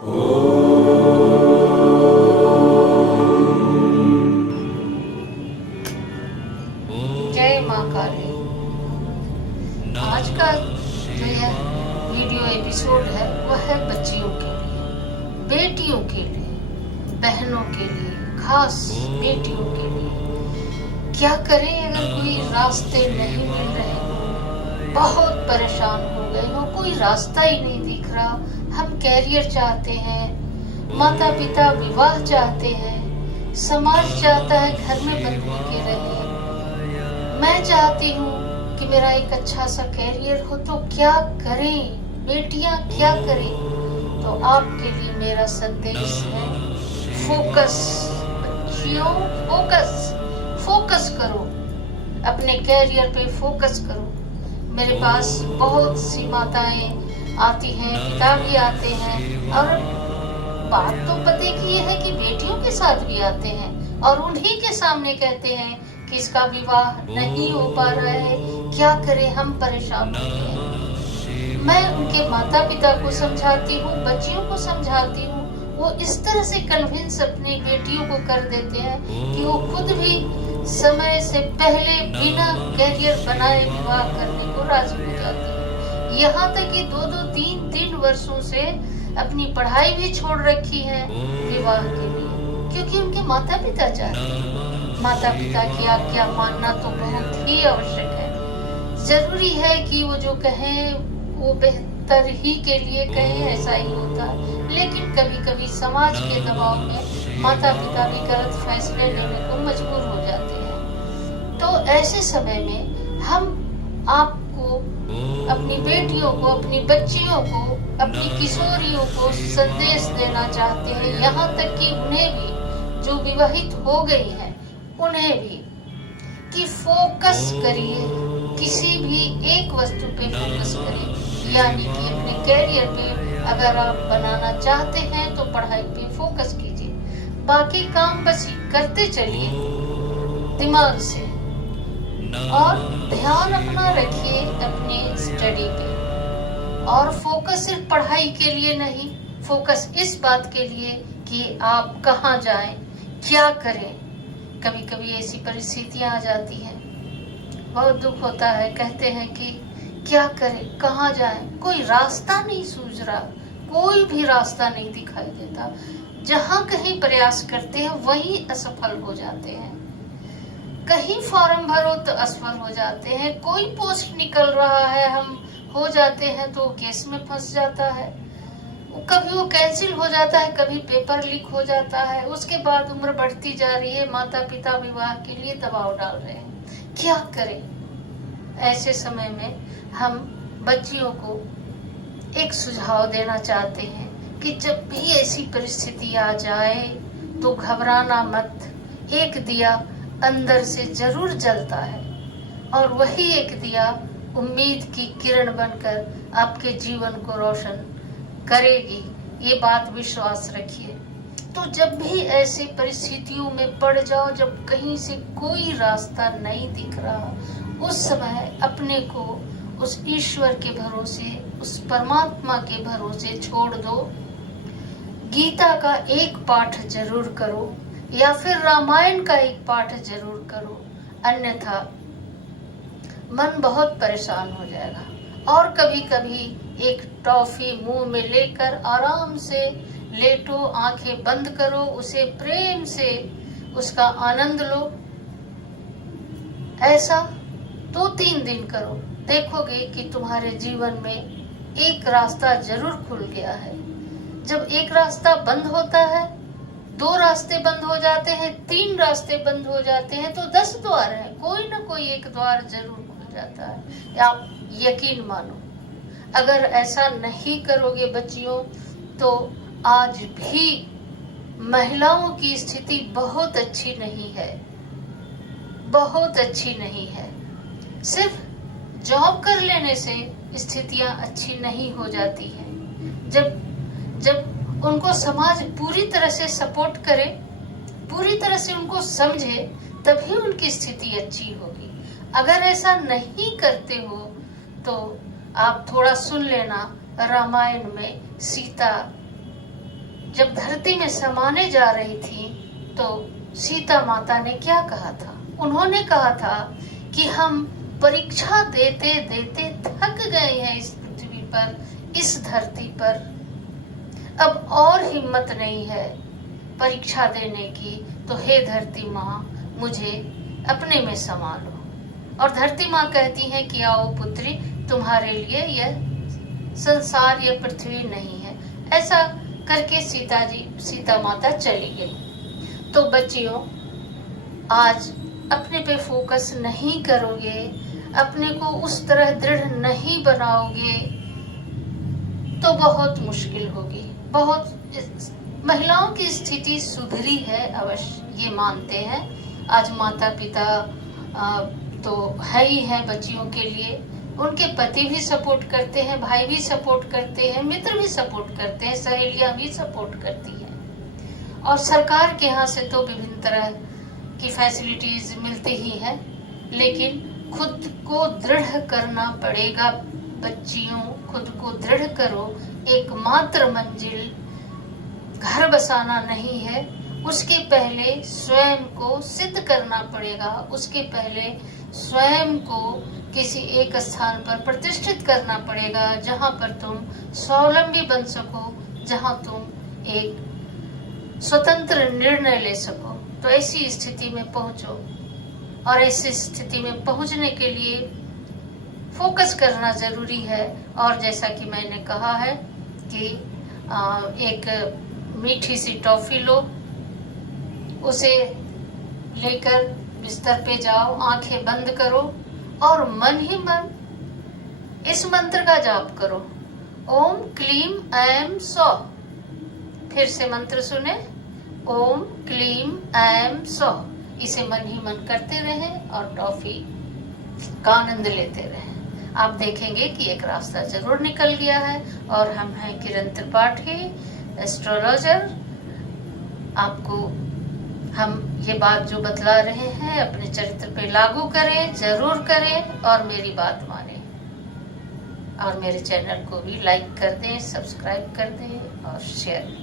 जय माँ काली। आज का जो यह वीडियो एपिसोड है वह है बच्चियों के लिए, बेटियों के लिए, बहनों के लिए, खास बेटियों के लिए। क्या करें अगर कोई रास्ते नहीं मिल रहे हो, बहुत परेशान हो गए हो, कोई रास्ता ही नहीं दिख रहा। हम कैरियर चाहते हैं, माता पिता विवाह चाहते हैं, समाज चाहता है घर में बंद के रहे, मैं चाहती हूँ कि मेरा एक अच्छा सा कैरियर हो, तो क्या करें बेटियां, क्या करें? तो आपके लिए मेरा संदेश है, फोकस बच्चियों, फोकस करो, अपने कैरियर पे फोकस करो। मेरे पास बहुत सी माताएं आती हैं, पिता भी आते हैं, और बात तो पते की ये है कि बेटियों के साथ भी आते हैं और उन्हीं के सामने कहते हैं कि इसका विवाह नहीं हो पा रहा है, क्या करें, हम परेशान हो गए हैं। मैं उनके माता पिता को समझाती हूँ, बच्चियों को समझाती हूँ, वो इस तरह से कन्विंस अपनी बेटियों को कर देते हैं कि वो खुद भी समय से पहले बिना कैरियर बनाए विवाह करने को राजी हो जाती है। यहाँ तक कि 2-2, 3-3 वर्षों से अपनी पढ़ाई भी छोड़ रखी है विवाह के लिए, क्योंकि उनके माता पिता चाहते हैं। माता पिता की आज्ञा मानना तो बहुत ही आवश्यक है। जरूरी है कि वो जो कहें वो बेहतर ही के लिए कहें, ऐसा ही होता है। लेकिन कभी कभी समाज के दबाव में माता पिता भी गलत फैसले लेने को मजबूर हो जाते हैं। तो ऐसे समय में हम आपको, अपनी बेटियों को, अपनी बच्चियों को, अपनी किशोरियों को संदेश देना चाहते हैं, यहाँ तक कि उन्हें भी जो विवाहित हो गई हैं उन्हें भी, कि फोकस करिए, किसी भी एक वस्तु पे फोकस करिए। यानी कि अपने कैरियर पे अगर आप बनाना चाहते हैं तो पढ़ाई पे फोकस कीजिए, बाकी काम बस करते चलिए दिमाग से, और ध्यान अपना रखिए अपने स्टडी पे। और फोकस सिर्फ पढ़ाई के लिए नहीं, फोकस इस बात के लिए कि आप कहाँ जाएं, क्या करें। कभी कभी ऐसी परिस्थितियां आ जाती हैं, बहुत दुख होता है, कहते हैं कि क्या करें, कहाँ जाएं, कोई रास्ता नहीं सूझ रहा, कोई भी रास्ता नहीं दिखाई देता। जहाँ कहीं प्रयास करते हैं वहीं असफल हो जाते हैं, कहीं फॉर्म भरो तो असफल हो जाते हैं, कोई पोस्ट निकल रहा है हम हो जाते हैं तो केस में फंस जाता है, कभी वो कैंसिल हो जाता है, कभी पेपर लीक हो जाता है। उसके बाद उम्र बढ़ती जा रही है, माता पिता विवाह के लिए दबाव डाल रहे हैं, क्या करें? ऐसे समय में हम बच्चियों को एक सुझाव देना चाहते हैं कि जब भी ऐसी परिस्थिति आ जाए तो घबराना मत। एक दिया अंदर से जरूर जलता है, और वही एक दिया उम्मीद की किरण बनकर आपके जीवन को रोशन करेगी, ये बात विश्वास रखिए। तो जब भी ऐसे परिस्थितियों में पड़ जाओ, जब कहीं से कोई रास्ता नहीं दिख रहा, उस समय अपने को उस ईश्वर के भरोसे, उस परमात्मा के भरोसे छोड़ दो। गीता का एक पाठ जरूर करो, या फिर रामायण का एक पाठ जरूर करो, अन्यथा मन बहुत परेशान हो जाएगा। और कभी कभी एक टॉफी मुंह में लेकर आराम से लेटो, आंखें बंद करो, उसे प्रेम से उसका आनंद लो। ऐसा 2-3 दिन करो, देखोगे कि तुम्हारे जीवन में एक रास्ता जरूर खुल गया है। जब एक रास्ता बंद होता है, 2 रास्ते बंद हो जाते हैं, 3 रास्ते बंद हो जाते हैं, तो 10 द्वार है, कोई ना कोई एक द्वार जरूर खुल जाता है, आप यकीन मानो। अगर ऐसा नहीं करोगे बच्चियों, तो आज भी महिलाओं की स्थिति बहुत अच्छी नहीं है, बहुत अच्छी नहीं है। सिर्फ जॉब कर लेने से स्थितियां अच्छी नहीं हो जाती हैं। जब उनको समाज पूरी तरह से सपोर्ट करे, पूरी तरह से उनको समझे, तभी उनकी स्थिति अच्छी होगी। अगर ऐसा नहीं करते हो तो आप थोड़ा सुन लेना, रामायण में सीता जब धरती में समाने जा रही थी तो सीता माता ने क्या कहा था? उन्होंने कहा था कि हम परीक्षा देते देते थक गए हैं इस पृथ्वी पर, इस धरती पर, अब और हिम्मत नहीं है परीक्षा देने की, तो हे धरती माँ मुझे अपने में समा लो। और धरती माँ कहती है कि आओ पुत्री, तुम्हारे लिए यह संसार, यह पृथ्वी नहीं है। ऐसा करके सीता माता चली गई। तो बच्चियों, आज अपने पे फोकस नहीं करोगे, अपने को उस तरह दृढ़ नहीं बनाओगे तो बहुत मुश्किल होगी। बहुत महिलाओं की स्थिति सुधरी है अवश्य, ये मानते हैं। आज माता पिता तो है ही है बच्चियों के लिए, उनके पति भी सपोर्ट करते हैं, भाई भी सपोर्ट करते हैं, मित्र भी सपोर्ट करते हैं, सहेलियां भी सपोर्ट करती हैं। और सरकार के यहाँ से तो विभिन्न तरह की फैसिलिटीज मिलती ही हैं, लेकिन खुद को दृढ़ करना पड़ेगा बच्चियों, खुद को दृढ़ करो। एकमात्र मंजिल घर बसाना नहीं है, उसके पहले स्वयं को सिद्ध करना पड़ेगा, उसके पहले स्वयं को किसी एक स्थान पर प्रतिष्ठित करना पड़ेगा जहां पर तुम स्वावलंबी बन सको, जहां तुम एक स्वतंत्र निर्णय ले सको। तो ऐसी स्थिति में पहुंचो, और ऐसी स्थिति में पहुंचने के लिए फोकस करना जरूरी है। और जैसा कि मैंने कहा है कि एक मीठी सी टॉफी लो, उसे लेकर बिस्तर पे जाओ, आंखें बंद करो और मन ही मन इस मंत्र का जाप करो, ओम क्लीम ऐम सौ। फिर से मंत्र सुने, ओम क्लीम ऐम सौ। इसे मन ही मन करते रहें और टॉफी का आनंद लेते रहें। आप देखेंगे कि एक रास्ता जरूर निकल गया है। और हम हैं किरण त्रिपाठी, एस्ट्रोलॉजर। आपको हम ये बात जो बतला रहे हैं अपने चरित्र पे लागू करें, जरूर करें और मेरी बात मानें। और मेरे चैनल को भी लाइक कर दें, सब्सक्राइब कर दें और शेयर